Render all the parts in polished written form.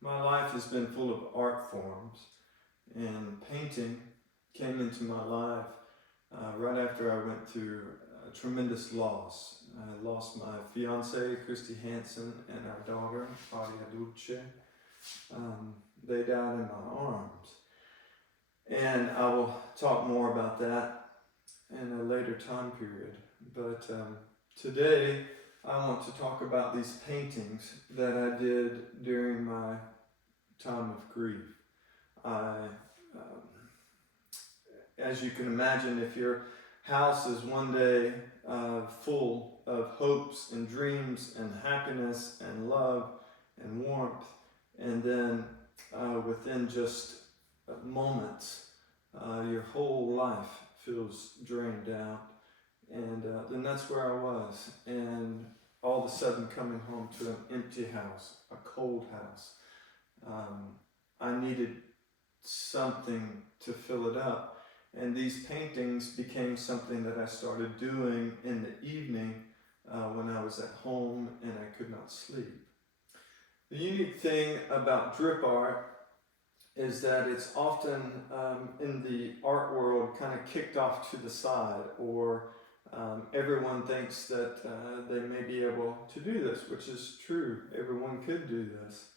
My life has been full of art forms, and painting came into my life right after I went through a tremendous loss. I lost my fiancee, Christy Hansen, and our daughter, A.Tew. They died in my arms. And I will talk more about that in a later time period. But today, I want to talk about these paintings that I did during my time of grief. As you can imagine, if your house is one day full of hopes and dreams and happiness and love and warmth, and then within just moments, your whole life feels drained out, and then that's where I was, and all of a sudden coming home to an empty house, a cold house. I needed something to fill it up, and these paintings became something that I started doing in the evening when I was at home and I could not sleep. The unique thing about drip art is that it's often in the art world kind of kicked off to the side, or everyone thinks that they may be able to do this, which is true. Everyone could do this.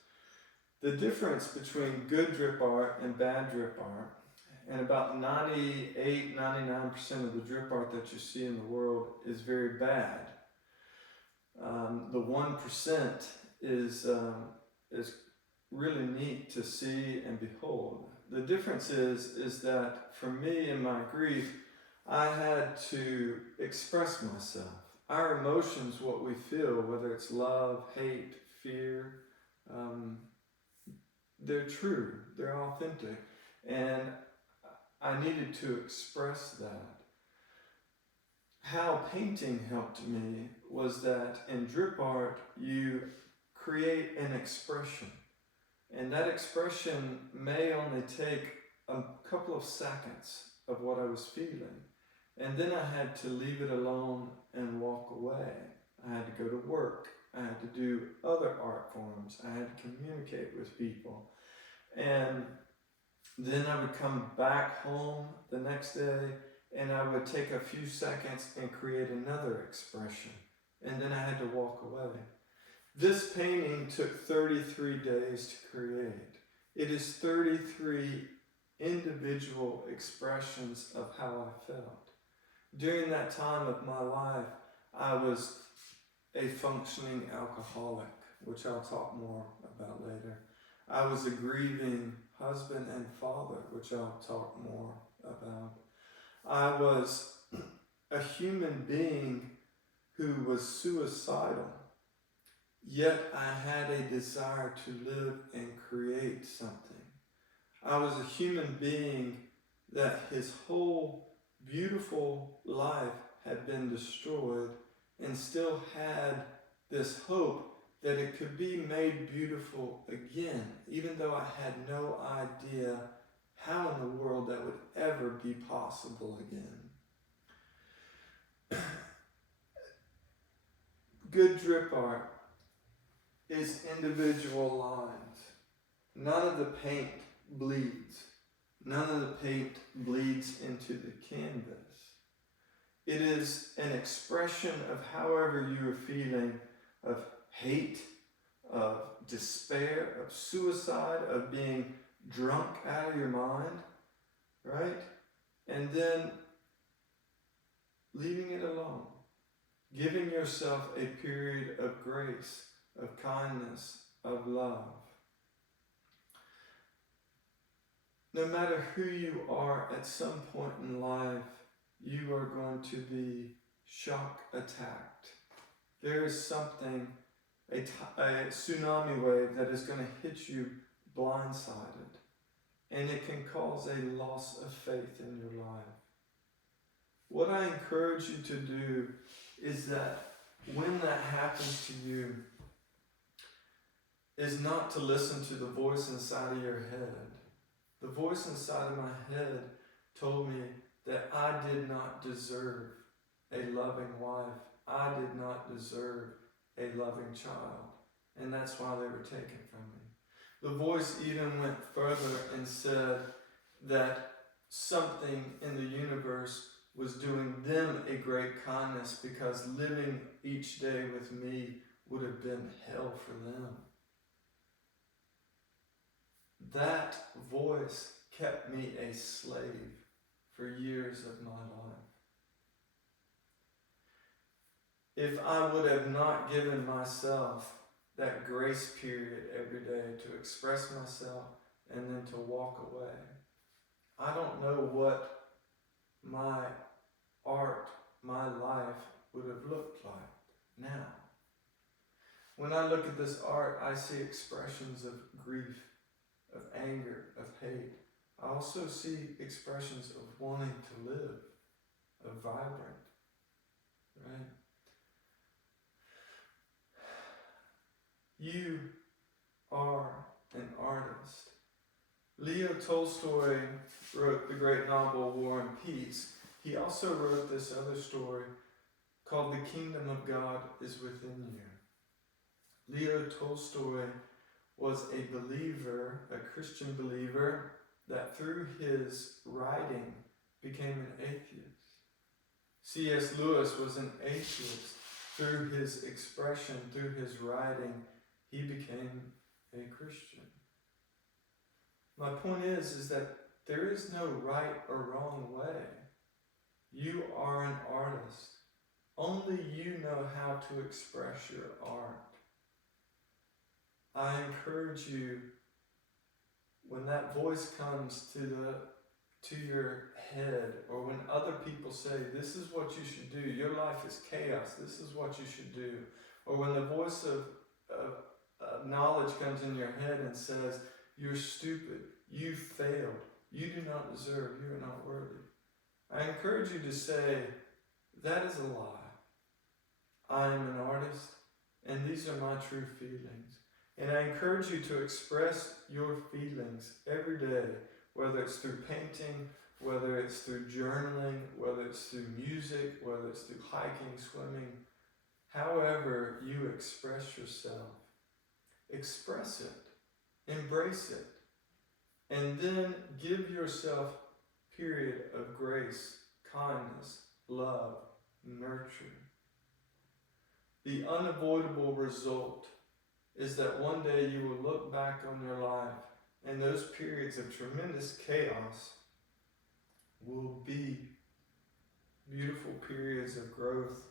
The difference between good drip art and bad drip art, and about 98-99% of the drip art that you see in the world is very bad. The 1% is really neat to see and behold. The difference is that for me in my grief, I had to express myself. Our emotions, what we feel, whether it's love, hate, fear, they're true, they're authentic, and I needed to express that. How painting helped me was that in drip art, you create an expression, and that expression may only take a couple of seconds of what I was feeling, and then I had to leave it alone and walk away. I had to go to work. I had to do other art forms. I had to communicate with people. And then I would come back home the next day and I would take a few seconds and create another expression. And then I had to walk away. This painting took 33 days to create. It is 33 individual expressions of how I felt. During that time of my life, I was a functioning alcoholic, which I'll talk more about later. I was a grieving husband and father, which I'll talk more about. I was a human being who was suicidal, yet I had a desire to live and create something. I was a human being that his whole beautiful life had been destroyed and still had this hope that it could be made beautiful again, even though I had no idea how in the world that would ever be possible again. Good drip art is individual lines. None of the paint bleeds. None of the paint bleeds into the canvas. It is an expression of however you are feeling, of hate, of despair, of suicide, of being drunk out of your mind, right? And then leaving it alone, giving yourself a period of grace, of kindness, of love. No matter who you are at some point in life, you are going to be shock attacked. There is something, a tsunami wave that is going to hit you blindsided, and it can cause a loss of faith in your life. What I encourage you to do is that when that happens to you, is not to listen to the voice inside of your head. The voice inside of my head told me that I did not deserve a loving wife. I did not deserve a loving child. and that's why they were taken from me. The voice even went further and said that something in the universe was doing them a great kindness because living each day with me would have been hell for them. That voice kept me a slave for years of my life. If I would have not given myself that grace period every day to express myself and then to walk away, I don't know what my art, my life would have looked like now. When I look at this art, I see expressions of grief, of anger, of hate. I also see expressions of wanting to live, of vibrant, right? You are an artist. Leo Tolstoy wrote the great novel War and Peace. He also wrote this other story called The Kingdom of God is Within You. Leo Tolstoy was a believer, a Christian believer, that through his writing became an atheist. C.S. Lewis was an atheist. Through his expression, through his writing, he became a Christian. My point is that there is no right or wrong way. You are an artist. Only you know how to express your art. I encourage you, when that voice comes to your head, or when other people say, this is what you should do, your life is chaos, this is what you should do, or when the voice of knowledge comes in your head and says, you're stupid, you failed, you do not deserve, you are not worthy, I encourage you to say, that is a lie. I am an artist, and these are my true feelings. And I encourage you to express your feelings every day, whether it's through painting, whether it's through journaling, whether it's through music, whether it's through hiking, swimming, however you express yourself. Express it, embrace it, and then give yourself a period of grace, kindness, love, nurture. The unavoidable result is that one day you will look back on your life and those periods of tremendous chaos will be beautiful periods of growth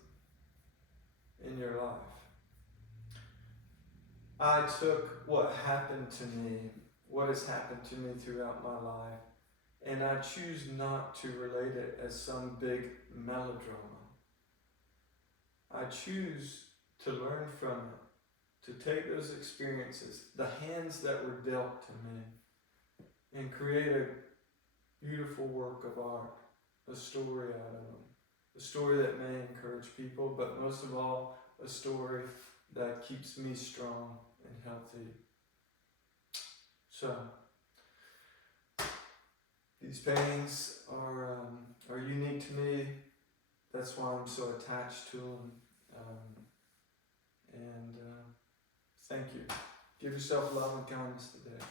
in your life. I took what happened to me, what has happened to me throughout my life, and I choose not to relate it as some big melodrama. I choose to learn from it, to take those experiences, the hands that were dealt to me, and create a beautiful work of art, a story out of them. A story that may encourage people, but most of all, a story that keeps me strong and healthy. So, these paintings are unique to me. That's why I'm so attached to them. Thank you. Give yourself love and kindness today.